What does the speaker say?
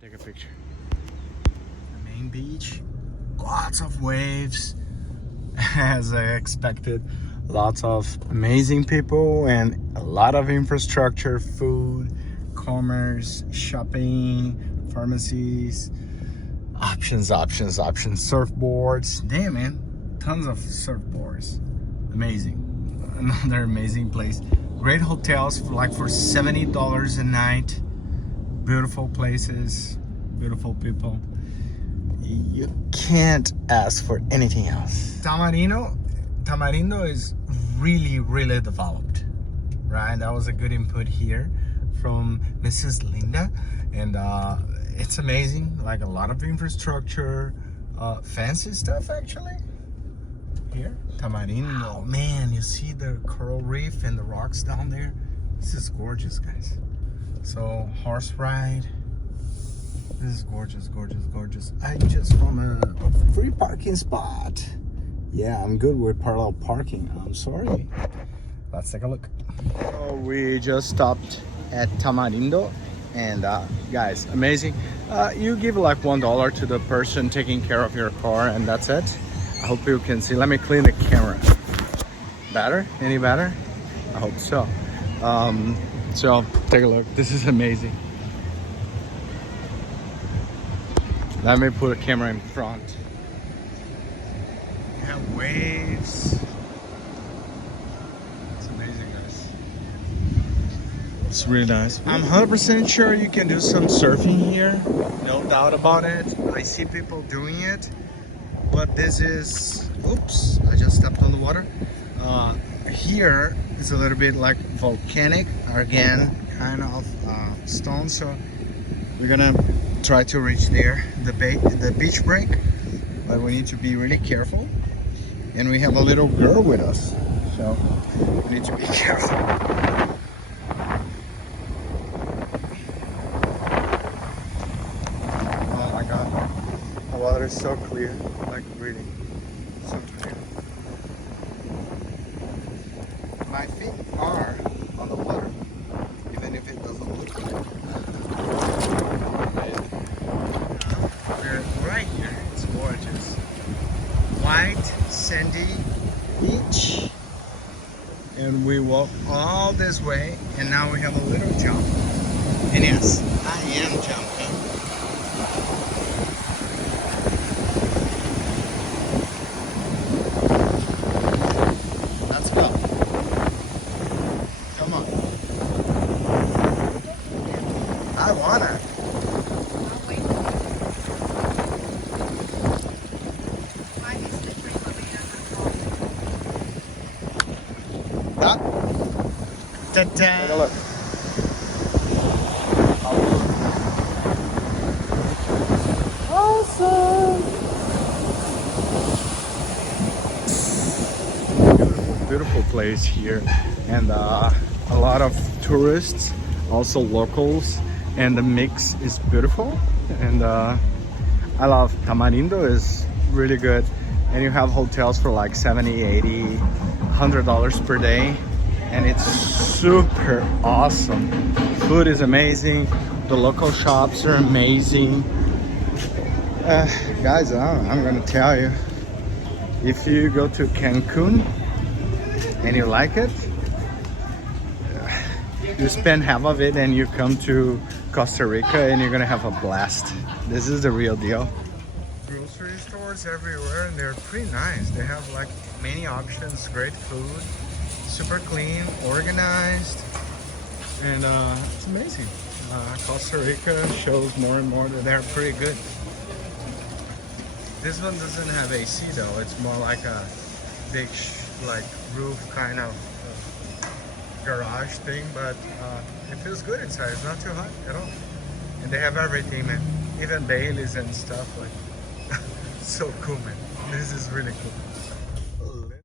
Take a picture. The main beach, lots of waves, as I expected. Lots of amazing people and a lot of infrastructure, food, commerce, shopping, pharmacies, options, surfboards. Damn, man, tons of surfboards. Amazing. Another amazing place. Great hotels for $70 a night. Beautiful places, beautiful people. You can't ask for anything else. Tamarindo is really developed, right? That was a good input here from Mrs. Linda, and it's amazing. Like a lot of infrastructure, fancy stuff actually. Here, Tamarindo. Man, you see the coral reef and the rocks down there. This is gorgeous, guys. So horse ride. This is gorgeous. I just found a free parking spot. Yeah, I'm good with parallel parking. I'm sorry. Let's take a look. So we just stopped at Tamarindo, and guys, amazing. You give like $1 to the person taking care of your car, and that's it. I hope you can see. Let me clean the camera. Better? Any better? I hope so. So take a look. This is amazing. Let me put a camera in front. We have waves. It's amazing, guys. It's really nice. I'm 100% sure you can do some surfing here. No doubt about it. I see people doing it. But this is... Oops, I just stepped on the water. Here is a little bit like volcanic, again, kind of stone. So we're gonna try to reach there, the beach break, but we need to be really careful. And we have a little girl with us, so we need to be careful. Oh my god, the water is so clear, like really so clear. My feet are on the water, even if it doesn't look like it. We're right here. It's gorgeous. White, sandy beach. And we walk all this way, and now we have a little jump. And yes, I am jumping. Let's go. Come on. I wanna. Take a look. Awesome. Beautiful place here, and a lot of tourists, also locals, and the mix is beautiful. And I love Tamarindo. Is really good, and you have hotels for like $70, $80, $100 per day. And it's super awesome. Food is amazing. The local shops are amazing. Guys, I'm gonna tell you, if you go to Cancun and you like it, you spend half of it and you come to Costa Rica and you're gonna have a blast. This is the real deal. Grocery stores everywhere, and they're pretty nice. They have like many options, great food. Super clean, organized, and it's amazing. Costa Rica shows more and more that they're pretty good. This one doesn't have AC though. It's more like a big like roof kind of garage thing, but it feels good inside. It's not too hot at all. And they have everything, man. Even Baileys and stuff. Like so cool, man. This is really cool.